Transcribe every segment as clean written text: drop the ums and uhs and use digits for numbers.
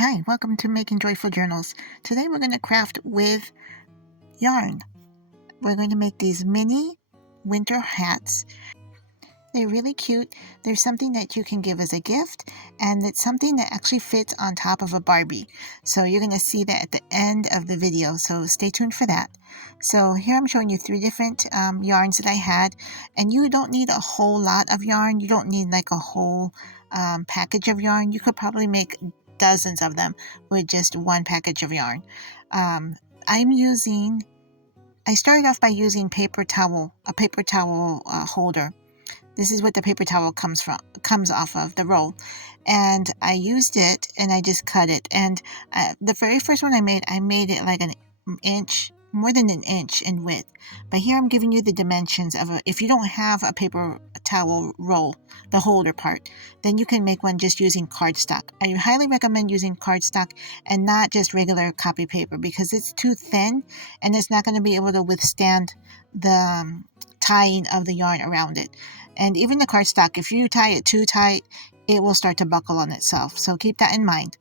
Hi, welcome to Making Joyful Journals. Today we're going to craft with yarn. We're going to make these mini winter hats. They're really cute. They're something that you can give as a gift, and it's something that actually fits on top of a Barbie. So you're going to see that at the end of the video, so stay tuned for that. So here I'm showing you 3 different yarns that I had, and you don't need a whole lot of yarn. You don't need like a whole package of yarn. You could probably make dozens of them with just one package of yarn. I started off by using a paper towel holder. This is what the paper towel comes off of, the roll. And I used it and I just cut it. And the very first one I made it like an inch, more than an inch in width. But here I'm giving you the dimensions of if you don't have a paper towel roll, the holder part, then you can make one just using cardstock. I highly recommend using cardstock and not just regular copy paper because it's too thin and it's not going to be able to withstand the tying of the yarn around it. And even the cardstock, if you tie it too tight, it will start to buckle on itself. So keep that in mind.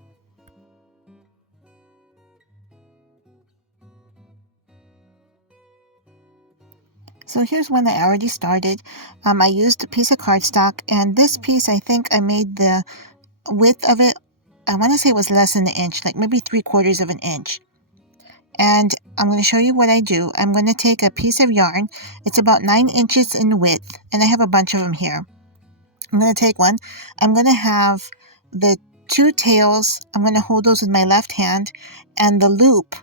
So here's one that I already started. I used a piece of cardstock, and this piece, I think I made the width of it, I want to say it was less than an inch, like maybe 3/4 of an inch. And I'm going to show you what I do. I'm going to take a piece of yarn. It's about 9 inches in width, and I have a bunch of them here. I'm going to take one. I'm going to have the 2 tails. I'm going to hold those with my left hand, and the loop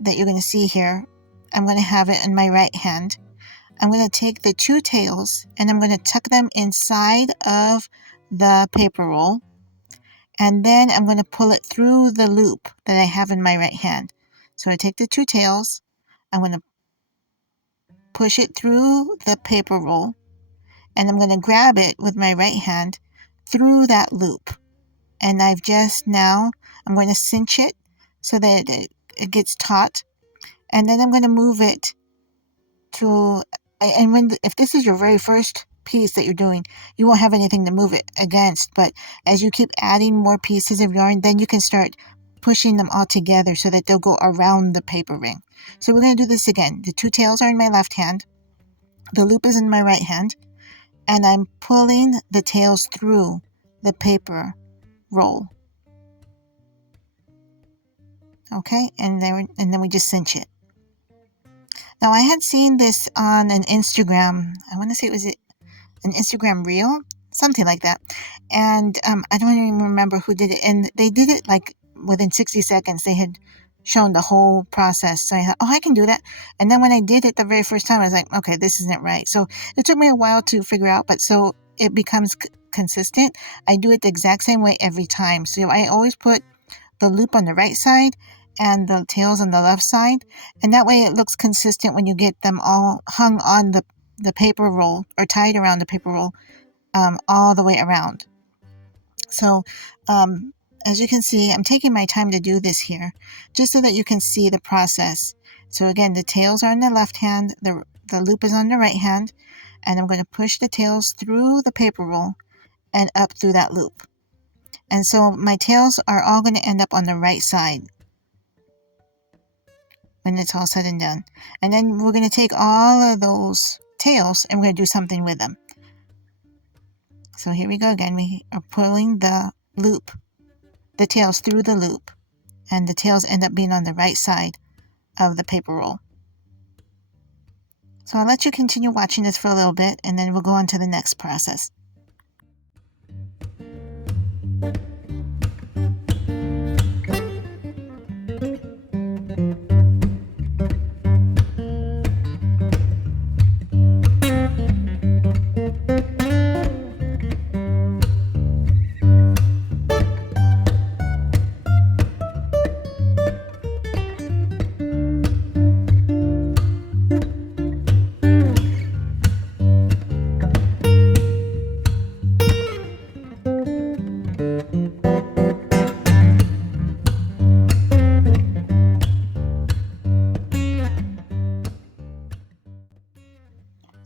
that you're going to see here, I'm going to have it in my right hand. I'm going to take the 2 tails and I'm going to tuck them inside of the paper roll, and then I'm going to pull it through the loop that I have in my right hand. So I take the 2 tails, I'm going to push it through the paper roll, and I'm going to grab it with my right hand through that loop. And I'm going to cinch it so that it gets taut, and then I'm going to move it to, and if this is your very first piece that you're doing, you won't have anything to move it against, but as you keep adding more pieces of yarn, then you can start pushing them all together so that they'll go around the paper ring. So we're going to do this again. The 2 tails are in my left hand, the loop is in my right hand, and I'm pulling the tails through the paper roll. Okay, and then we just cinch it. Now I had seen this on an Instagram, I want to say it was an Instagram reel, something like that. And I don't even remember who did it. And they did it like within 60 seconds. They had shown the whole process. So I thought, oh, I can do that. And then when I did it the very first time, I was like, okay, this isn't right. So it took me a while to figure out, but so it becomes consistent. I do it the exact same way every time. So I always put the loop on the right side and the tails on the left side, and that way it looks consistent when you get them all hung on the paper roll or tied around the paper roll all the way around. So as you can see, I'm taking my time to do this here just so that you can see the process. So again, the tails are on the left hand, the loop is on the right hand, and I'm going to push the tails through the paper roll and up through that loop. And so my tails are all going to end up on the right side when it's all said and done. And then we're going to take all of those tails and we're going to do something with them. So here we go again. We are pulling the tails through the loop, and the tails end up being on the right side of the paper roll. So I'll let you continue watching this for a little bit, and then we'll go on to the next process.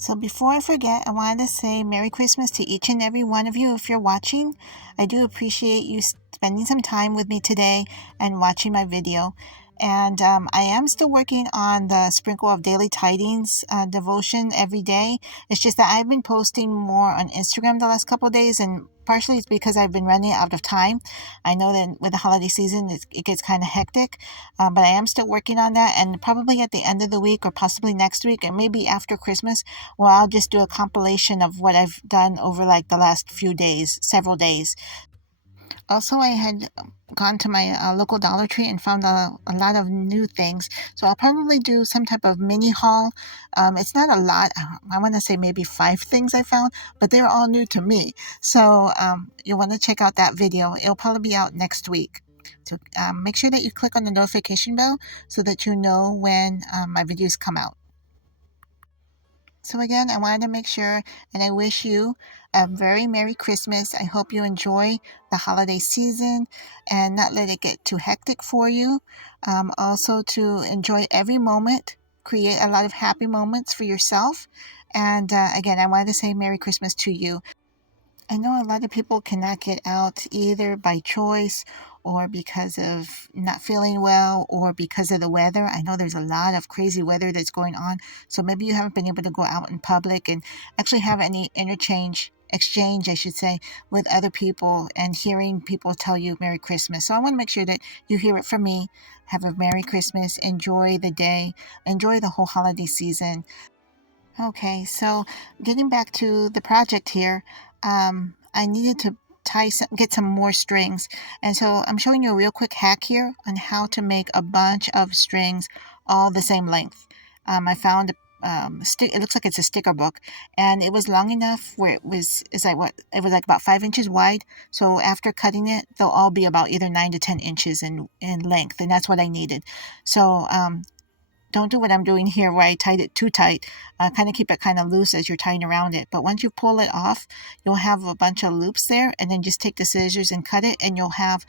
So before I forget, I wanted to say Merry Christmas to each and every one of you if you're watching. I do appreciate you spending some time with me today and watching my video. And I am still working on the Sprinkle of Daily Tidings devotion every day. It's just that I've been posting more on Instagram the last couple of days, and partially it's because I've been running out of time. I know that with the holiday season, it gets kind of hectic, but I am still working on that, and probably at the end of the week or possibly next week and maybe after Christmas, well, I'll just do a compilation of what I've done over like the last few days, several days. Also, I had gone to my local Dollar Tree and found a lot of new things. So I'll probably do some type of mini haul. It's not a lot. I want to say maybe 5 things I found, but they're all new to me. So you'll want to check out that video. It'll probably be out next week. So make sure that you click on the notification bell so that you know when my videos come out. So again, I wanted to make sure, and I wish you a very Merry Christmas. I hope you enjoy the holiday season and not let it get too hectic for you. Also to enjoy every moment, create a lot of happy moments for yourself. And again, I wanted to say Merry Christmas to you. I know a lot of people cannot get out either by choice or because of not feeling well or because of the weather. I know there's a lot of crazy weather that's going on. So maybe you haven't been able to go out in public and actually have any exchange, I should say, with other people and hearing people tell you Merry Christmas. So I want to make sure that you hear it from me. Have a Merry Christmas. Enjoy the day. Enjoy the whole holiday season. Okay, so getting back to the project here, I needed to get some more strings. And so I'm showing you a real quick hack here on how to make a bunch of strings all the same length. I found it looks like it's a sticker book, and it was long enough where it was like about 5 inches wide. So after cutting it, they'll all be about either 9 to 10 inches in length, and that's what I needed. So don't do what I'm doing here where I tied it too tight. Kind of keep it kind of loose as you're tying around it. But once you pull it off, you'll have a bunch of loops there, and then just take the scissors and cut it, and you'll have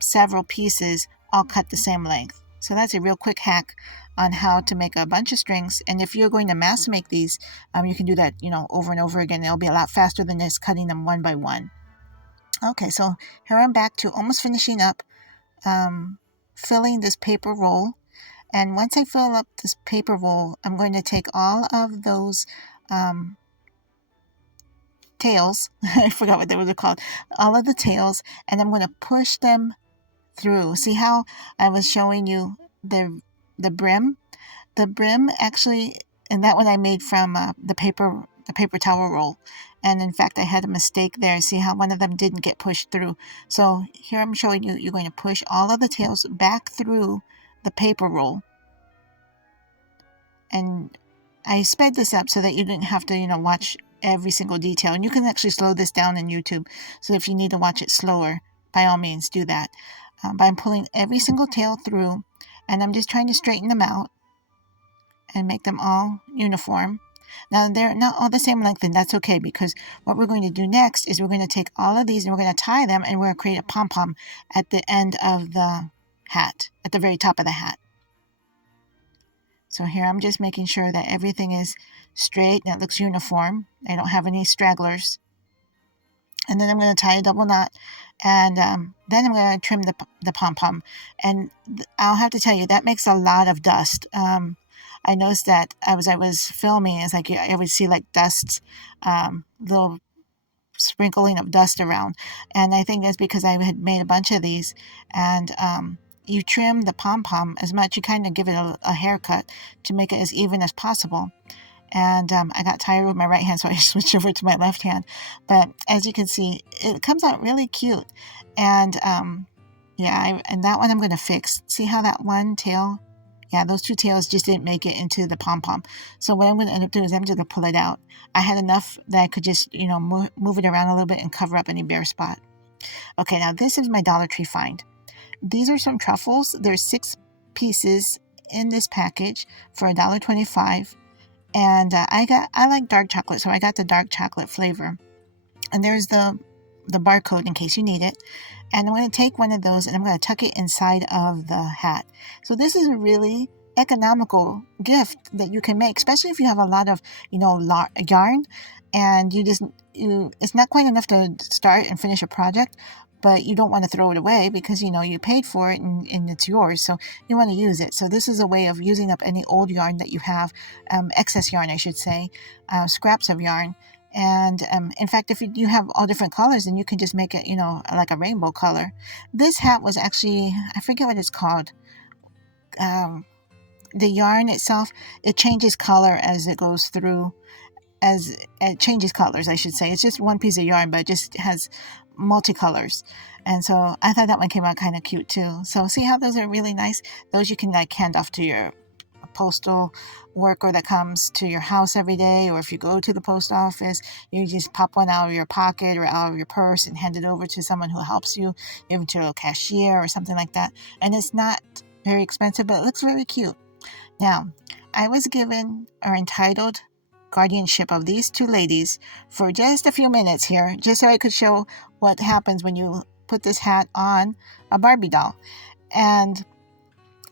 several pieces all cut the same length. So that's a real quick hack on how to make a bunch of strings. And if you're going to mass make these, you can do that, over and over again. It'll be a lot faster than this cutting them one by one. Okay, so here I'm back to almost finishing up filling this paper roll. And once I fill up this paper roll, I'm going to take all of those tails, I forgot what they were called, all of the tails, and I'm going to push them through. See how I was showing you the brim? The brim actually, and that one I made from the paper towel roll. And in fact, I had a mistake there. See how one of them didn't get pushed through. So here I'm showing you, you're going to push all of the tails back through the paper roll. And I sped this up so that you didn't have to, watch every single detail. And you can actually slow this down in YouTube. So if you need to watch it slower, by all means, do that. But I'm pulling every single tail through, and I'm just trying to straighten them out and make them all uniform. Now, they're not all the same length, and that's okay, because what we're going to do next is we're going to take all of these and we're going to tie them, and we're going to create a pom-pom at the end of the hat, at the very top of the hat. So here I'm just making sure that everything is straight and it looks uniform. I don't have any stragglers. And then I'm going to tie a double knot, and then I'm going to trim the pom-pom. And I'll have to tell you, that makes a lot of dust. I noticed that as I was filming, it's like I would see like dust, little sprinkling of dust around. And I think that's because I had made a bunch of these. And you trim the pom-pom as much, you kind of give it a haircut to make it as even as possible. And I got tired with my right hand, so I switched over to my left hand. But as you can see, it comes out really cute. And and that one I'm going to fix. See how that one tail, those two tails just didn't make it into the pom-pom. So what I'm going to end up doing is I'm just going to pull it out. I had enough that I could just, move it around a little bit and cover up any bare spot. Okay, now this is my Dollar Tree find. These are some truffles. There's 6 pieces in this package for $1.25. And I like dark chocolate, so I got the dark chocolate flavor. And there's the barcode in case you need it. And I'm going to take one of those and I'm going to tuck it inside of the hat. So this is a really economical gift that you can make, especially if you have a lot of, yarn, and it's not quite enough to start and finish a project, but you don't want to throw it away because you paid for it and it's yours, so you want to use it. So this is a way of using up any old yarn that you have, excess yarn, I should say, scraps of yarn. And in fact, if you have all different colors, then you can just make it, like a rainbow color. This hat was actually, I forget what it's called. The yarn itself, it changes color as it goes through, as it changes colors, I should say. It's just one piece of yarn, but it just has multicolors. And so I thought that one came out kind of cute too. So see how those are really nice? Those you can like hand off to your postal worker that comes to your house every day, or if you go to the post office, you just pop one out of your pocket or out of your purse and hand it over to someone who helps you, give it to a cashier or something like that. And it's not very expensive, but it looks very cute. Now, I was given or entitled guardianship of these two ladies for just a few minutes here, just so I could show what happens when you put this hat on a Barbie doll. And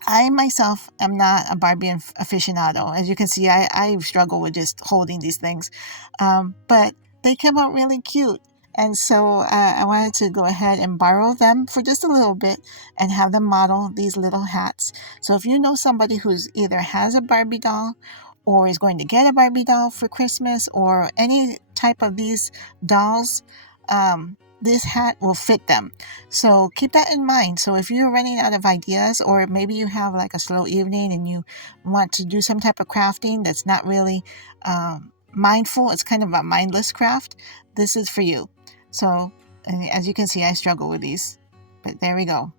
I myself am not a Barbie aficionado. As you can see, I struggle with just holding these things. But they came out really cute. And so I wanted to go ahead and borrow them for just a little bit and have them model these little hats. So if you know somebody who's either has a Barbie doll or is going to get a Barbie doll for Christmas or any type of these dolls, this hat will fit them. So keep that in mind. So if you're running out of ideas, or maybe you have like a slow evening and you want to do some type of crafting that's not really mindful, it's kind of a mindless craft, this is for you. So as you can see, I struggle with these, but there we go.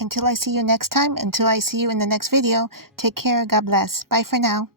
Until I see you next time, until I see you in the next video, take care, God bless. Bye for now.